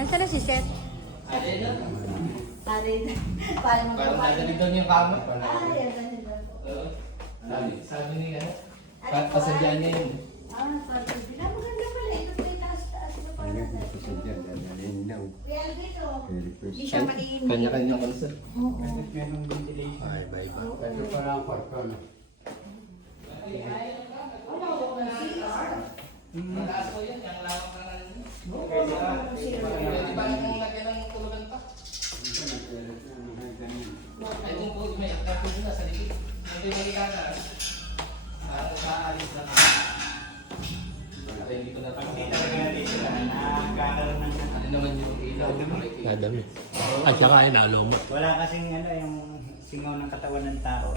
Nasaan na si Seth? Parin. Parin mo Parang ba? nadali doon yung kama. Yan na sila. Sabi ni ano, pasadyan niya yun. Parin. Maganda pala. Ito pa yung taas-taas na pala. Ayun, pasadyan, dadalhin lang. Kuya Alvito. Very first. Hindi siya maliin. Kanya-kanyang concert. Oo. Ay, bye-bye. Ito pa lang kwarto, no? Mataas ko yun, yung lawak na rin. Pwede ba yung lagyan ng tulugan pa? Ay kung po, may akta po na sa likid. Hindi magkikana. Sa alis na ka. Ay, hindi ko na Pag di talaga natin sila, nakakaroon ng ano naman yung ilaw. Nadami. At saka ay naluma. wala kasing ano, yung singaw ng katawan ng tao.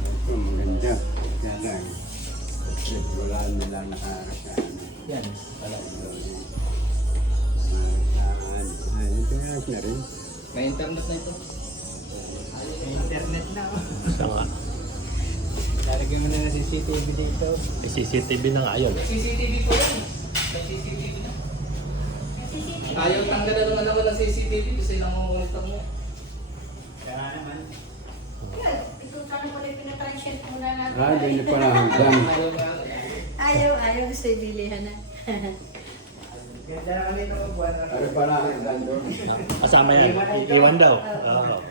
Ito, maganda. Yan lang. Wala nilang nakakasaan. Yan. Wala. Ay, ito yung na rin. May internet na ito. May internet na. Isa nga. Lalagyan mo na ng CCTV dito. May CCTV na nga yun. CCTV po yan. May CCTV na. Ayaw tanggalan naman naman ng CCTV kasi lang monitor mo. Kaya naman. Ito sana pala yung pinatransient muna natin. Ah, hindi pala hanggang. Ayaw. Gusto yung bilihan na. Kaya naman dito, buwan na Ano pala hanggang doon? Kasama yan. Iwan daw. Oo.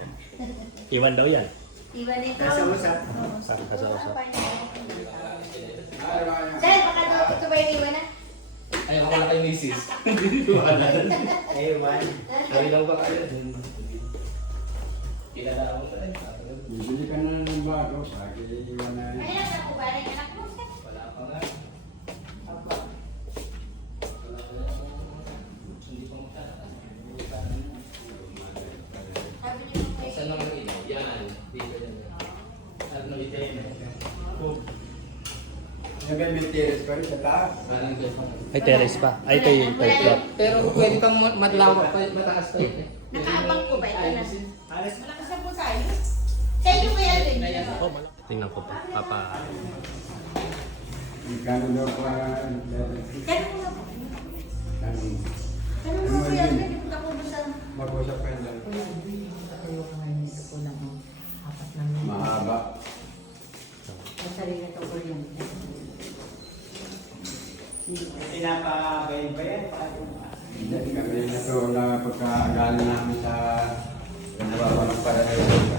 Iwan daw yan. Iwan ito. Nasa usap. Nasa usap. Seth, baka daw ito ba yung iwan na? Ayaw ko wala kay misis. Ayun. Sabi lang ba kayo? Kilala ako sa rin. Bibili ka na ng bago. Lagi iwan na May yun. anak ko ba rin anak mo, Seth? Wala pa nga. Hindi pa makalakas. Sabi niyo may... Saan naman ito? Yan. Dito yan. Ano ito yun? May terrace pa rin sa taas. Parang ito pa. Ay, terrace pa. Ay, ito yung third floor. Pero pwede pang madlawak pa, mataas pa yun. Nakaabang po ba ito na? Alas Malakas na po tayo. Sa inyo ba yan din? Oh, malaki. Tingnan ko pa. Papa. Magkano daw pa? Ganun mo na po. Ganun mo po yan. Hindi po ako sa... Mag-usap kayo lang. Mahaba. pinapakabayin pa yan. Hindi kami na ito na pagkagaling namin sa nawawalang parang